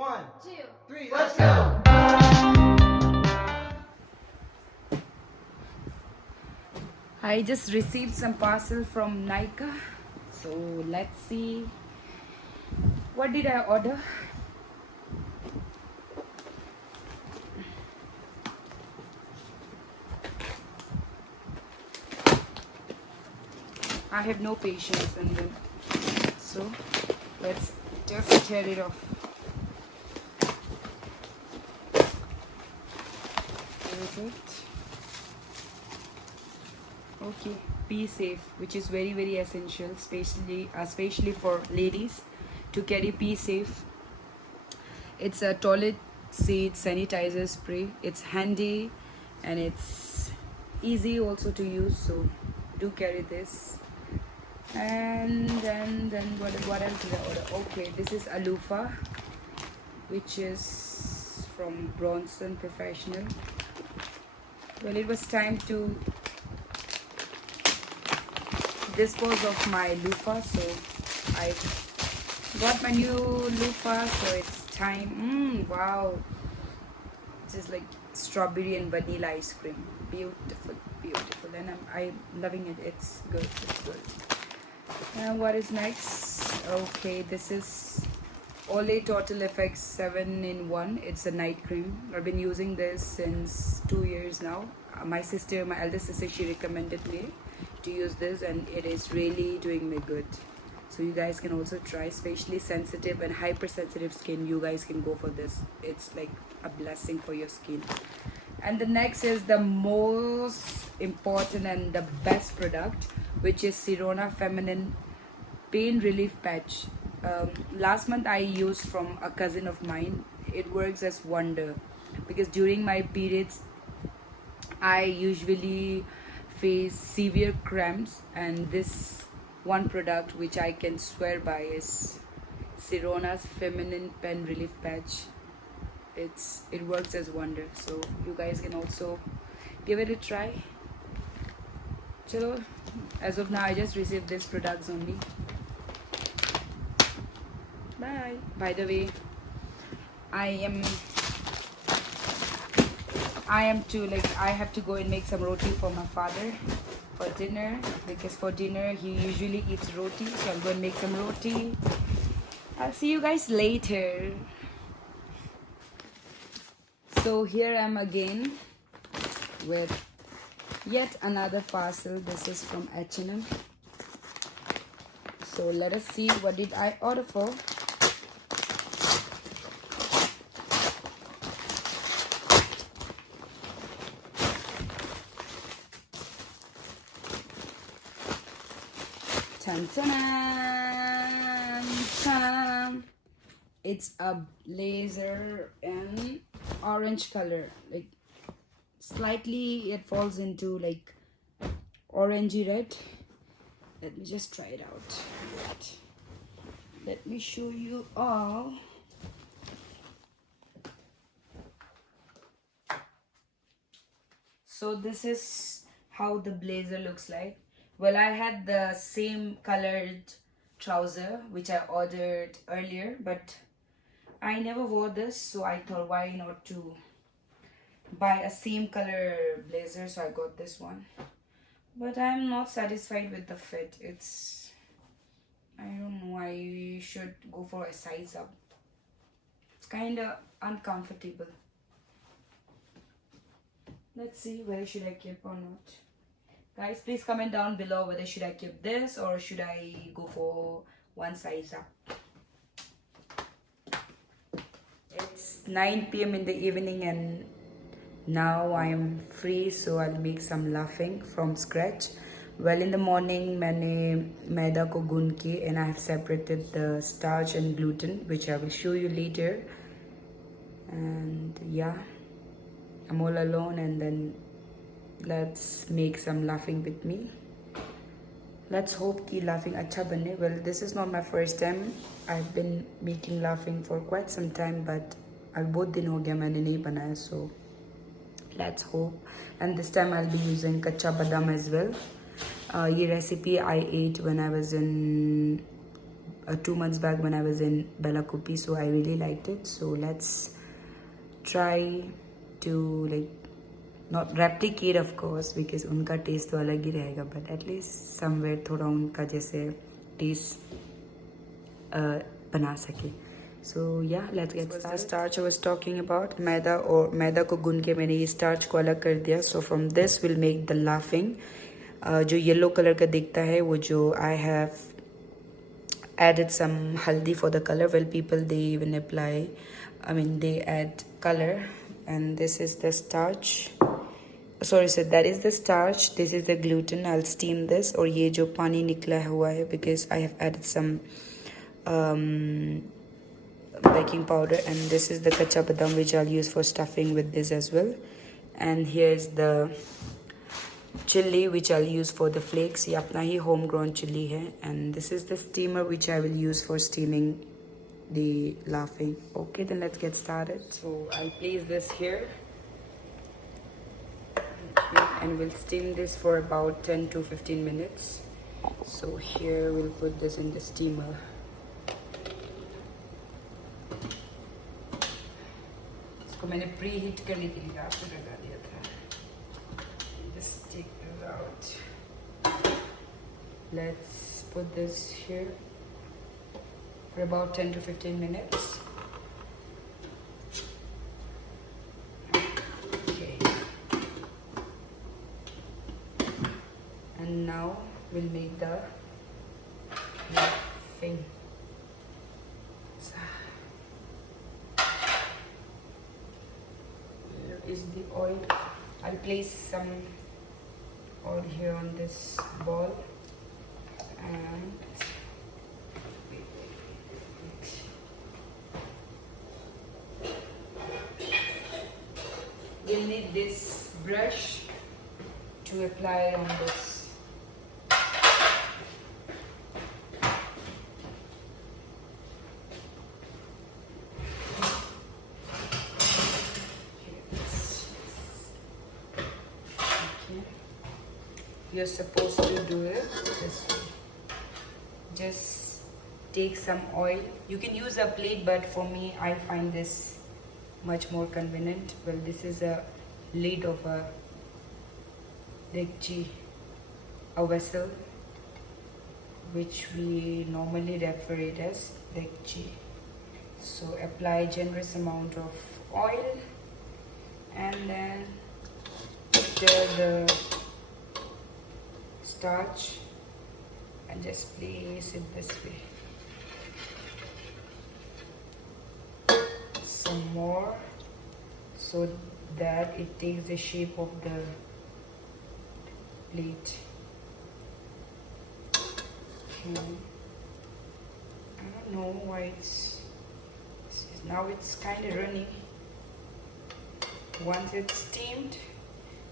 1, 2, 3, let's go! I just received some parcel from Nykaa. So let's see. What did I order? I have no patience in them. So let's just tear it off. Perfect. Okay, be safe, which is very very essential, especially for ladies to carry Be Safe. It's a toilet seat sanitizer spray. It's handy and it's easy also to use, so do carry this. And then what else did I order? Okay, this is a loofah, which is from Bronson Professional. Well, it was time to dispose of my loofah, so I got my new loofah, so it's time. Wow, just like strawberry and vanilla ice cream, beautiful, beautiful, and I'm loving it. It's good, it's good. And what is next? Okay, this is Olay Total Effects 7-in-1. It's a night cream. I've been using this since 2 years now. My eldest sister, she recommended me to use this, and it is really doing me good. So you guys can also try, especially sensitive and hypersensitive skin. You guys can go for this. It's like a blessing for your skin. And the next is the most important and the best product, which is Sirona Feminine Pain Relief Patch. Last month I used from a cousin of mine. It works as wonder, because during my periods I usually face severe cramps, and this one product which I can swear by is Sirona's Feminine Pain Relief Patch. It works as wonder, so you guys can also give it a try. Chalo, as of now I just received these products only. Bye. By the way, I have to go and make some roti for my father for dinner, because for dinner he usually eats roti, so I'm going to make some roti. I'll see you guys later. So here I am again with yet another parcel. This is from H&M. So let us see, what did I order for? It's a blazer in orange color, like slightly it falls into like orangey red. Let me just try it out. Wait. Let me show you all. So this is how the blazer looks like. Well, I had the same colored trouser which I ordered earlier, but I never wore this, so I thought why not to buy a same color blazer, so I got this one. But I'm not satisfied with the fit. I don't know, I should go for a size up. It's kind of uncomfortable. Let's see whether should I keep or not. Guys, please comment down below whether should I keep this or should I go for one size up. It's 9 p.m. in the evening and now I'm free, so I'll make some Laphing from scratch. Well, in the morning मैंने मैदा को गूंद के, and I have separated the starch and gluten, which I will show you later. And yeah, I'm all alone, and then let's make some Laphing with me. Let's hope कि Laphing अच्छा बने. Well, this is not my first time. I've been making Laphing for quite some time, but अब बहुत दिन हो गया मैंने नहीं बनाया, so let's hope. And this time I'll be using kacha badam as well. Ye recipe I ate when I was in 2 months back when I was in Belakupi, so I really liked it. So let's try to like not replicate of course because उनका taste तो अलग ही रहेगा, but at least somewhere थोड़ा उनका जैसे taste बना सके. So yeah, let's get started. The starch I was talking about, मैदा और मैदा को गूंद के मैंने ये starch को अलग कर दिया. So from this we'll make the Laphing. जो येलो कलर का दिखता है वो जो I have added some haldi for the color. Well, people they even apply, I mean they add color. And this is the starch. Sorry sir, that is the starch. This is the gluten. I'll steam this. और ये जो पानी निकला हुआ है because I have added some baking powder. And this is the kacha badam which I'll use for stuffing with this as well. And here's the chili which I'll use for the flakes. ये अपना ही homegrown chili है. And this is the steamer which I will use for steaming the Laphing. Okay, then let's get started. So I'll place this here. Okay, and we'll steam this for about 10 to 15 minutes. So here we'll put this in the steamer. इसको मैंने preheat करने के लिए रात में लगा दिया था. Just take this out. Let's put this here for about 10 to 15 minutes. Okay. And now we'll make the thing. Here is the oil. I'll place some oil here on this ball. And we'll need this brush to apply on this. Okay. You're supposed to do it this way. Just take some oil. You can use a plate, but for me I find this much more convenient. Well, this is a lid of a dekchi, a vessel which we normally refer it as dekchi. So apply generous amount of oil and then stir the starch and just place it this way. Some more so that it takes the shape of the plate. Okay. I don't know why it's now it's kind of runny. Once it's steamed,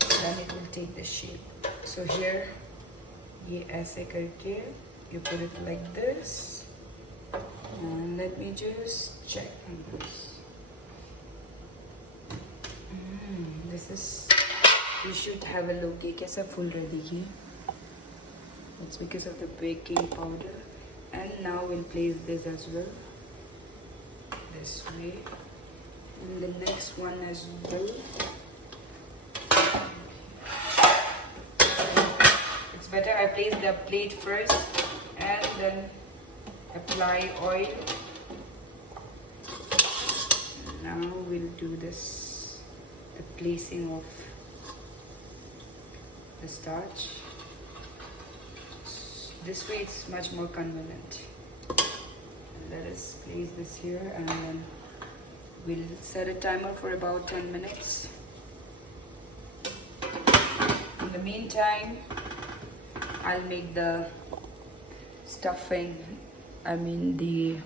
then it will take the shape. So here, ये ऐसे करके you put it like this. And let me just check on this. This is, you should have a look. ये कैसा फूल रहा है देखिए. It's because of the baking powder. And now we'll place this as well. This way. And the next one as well. It's better I place the plate first and then apply oil. Now we'll do this, the placing of the starch. This way it's much more convenient. Let us place this here and then we'll set a timer for about 10 minutes. In the meantime, I'll make the stuffing, I mean the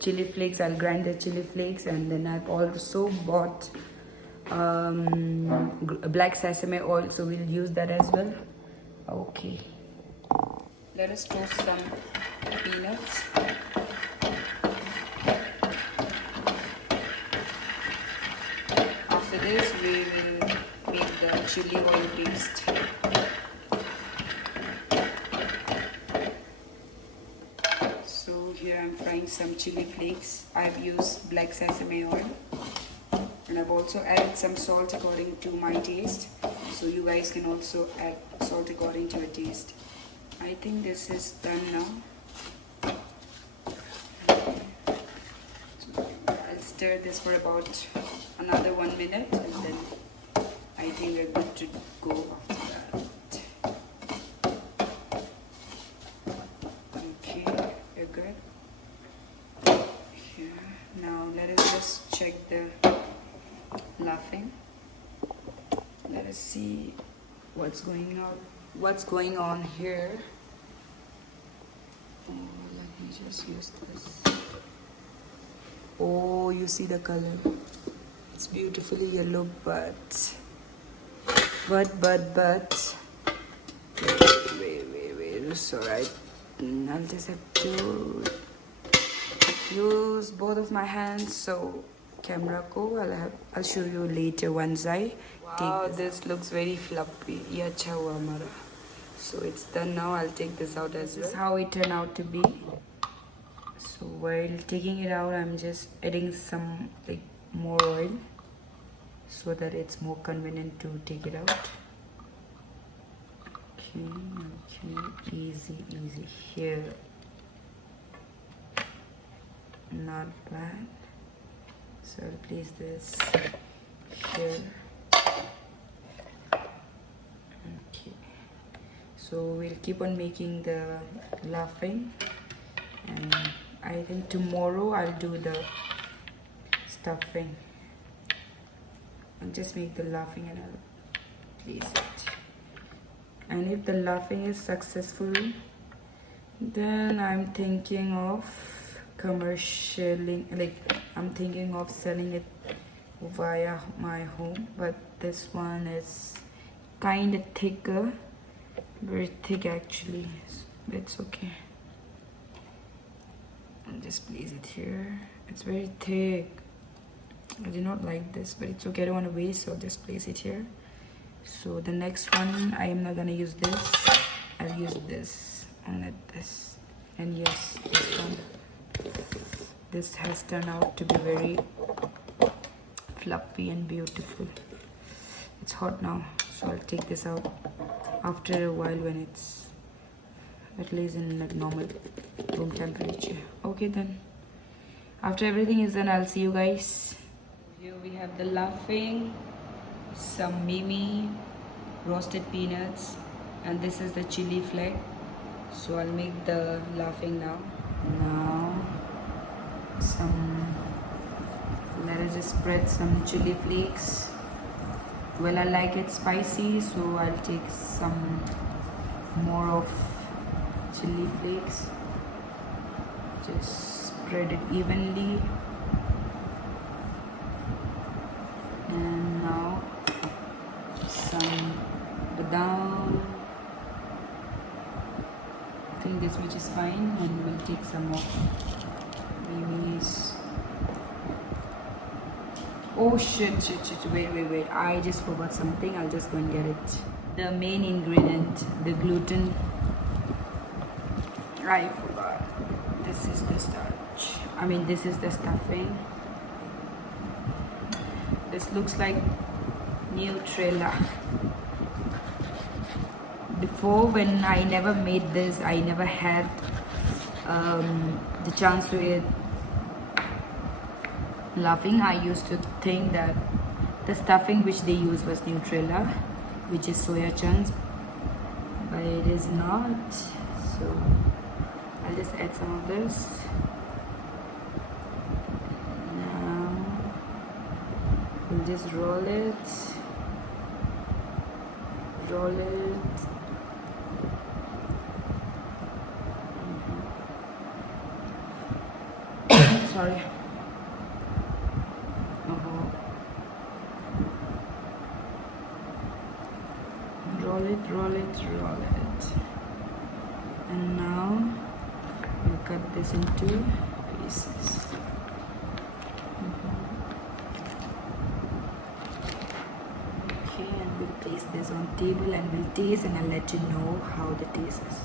chili flakes. I'll grind the chili flakes, and then I've also bought black sesame oil, so we'll use that as well. Okay, let us toast some peanuts. After this we will make the chili oil paste. So some chili flakes. I've used black sesame oil, and I've also added some salt according to my taste. So you guys can also add salt according to your taste. I think this is done now. So I'll stir this for about another 1 minute, and then I think we're good to go after that. Okay, we're good. Here. Now let us just check the Laphing. Let us see what's going on here. Oh, let me just use this. Oh, you see the color? It's beautifully yellow, but wait. So I'll just have to use both of my hands. So camera ko, I'll show you later once I take this. Looks very fluffy. Ye acha hua hamara. So it's done now. I'll take this out as well. This is how it turned out to be. So while taking it out, I'm just adding some more oil so that it's more convenient to take it out. Okay, easy here. Not bad. So I'll place this here. Okay. So we'll keep on making the Laphing, and I think tomorrow I'll do the stuffing. I'll just make the Laphing and I'll place it. And if the Laphing is successful, then I'm thinking of commercialing, I'm thinking of selling it via my home. But this one is kind of thicker, very thick actually. It's okay. I'll just place it here. It's very thick. I do not like this, but it's okay. I don't want to waste, so I'll just place it here. So the next one, I am not gonna use this. I'll use this on it. This, and yes, this one. This has turned out to be very fluffy and beautiful. It's hot now, so I'll take this out after a while when it's at least in normal room temperature. Okay then. After everything is done, I'll see you guys. Here we have the Laphing, some mimi, roasted peanuts, and this is the chili flake. So I'll make the Laphing now. Let us just spread some chili flakes. Well, I like it spicy, so I'll take some more of chili flakes. Just spread it evenly. And now some badam. I think this much is fine, and we'll take some more mimis. Oh shit, wait, I just forgot something. I'll just go and get it. The main ingredient, the gluten. I forgot. This is the starch. This is the stuffing. This looks like Nutella. Before, when I never made this, I never had the chance to eat Laphing. I used to think that the stuffing which they use was Nutella, which is soya chunks, but it is not. So I'll just add some of this. Now we'll just roll it. Sorry. Roll it. And now we'll cut this into pieces. Okay, and we'll place this on table and we'll taste, and I'll let you know how the taste is.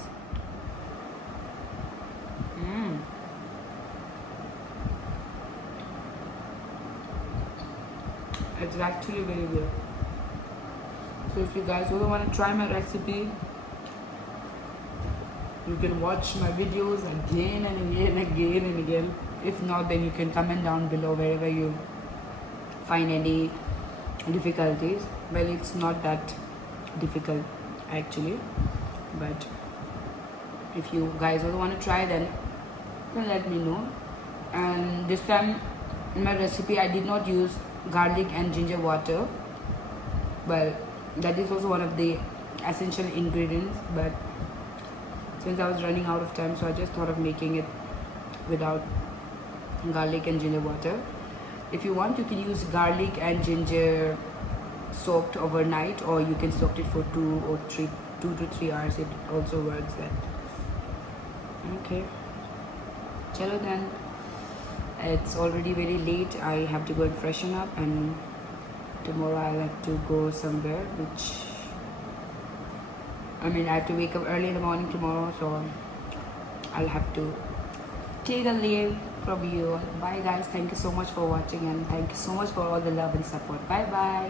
It's actually very good. So if you guys also want to try my recipe, you can watch my videos again and again and again and again. If not, then you can comment down below wherever you find any difficulties. Well, it's not that difficult actually, but if you guys also want to try, then let me know. And this time in my recipe I did not use garlic and ginger water. Well, that is also one of the essential ingredients, but since I was running out of time, so I just thought of making it without garlic and ginger water. If you want, you can use garlic and ginger soaked overnight, or you can soak it for 2 to 3 hours. It also works that. Okay, chalo then. It's already very late. I have to go and freshen up, and tomorrow I'll have to go somewhere, I have to wake up early in the morning tomorrow, so I'll have to take a leave from you. Bye guys, thank you so much for watching, and thank you so much for all the love and support. Bye bye.